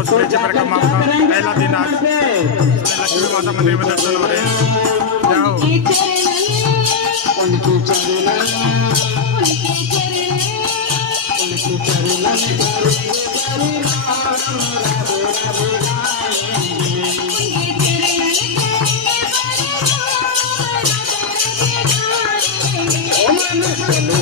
गोस्वामीची परिक्रमा का पहला दिन आज लक्ष्मी माता मंदिर में दर्शन हो रहे हैं। जय हो। चलो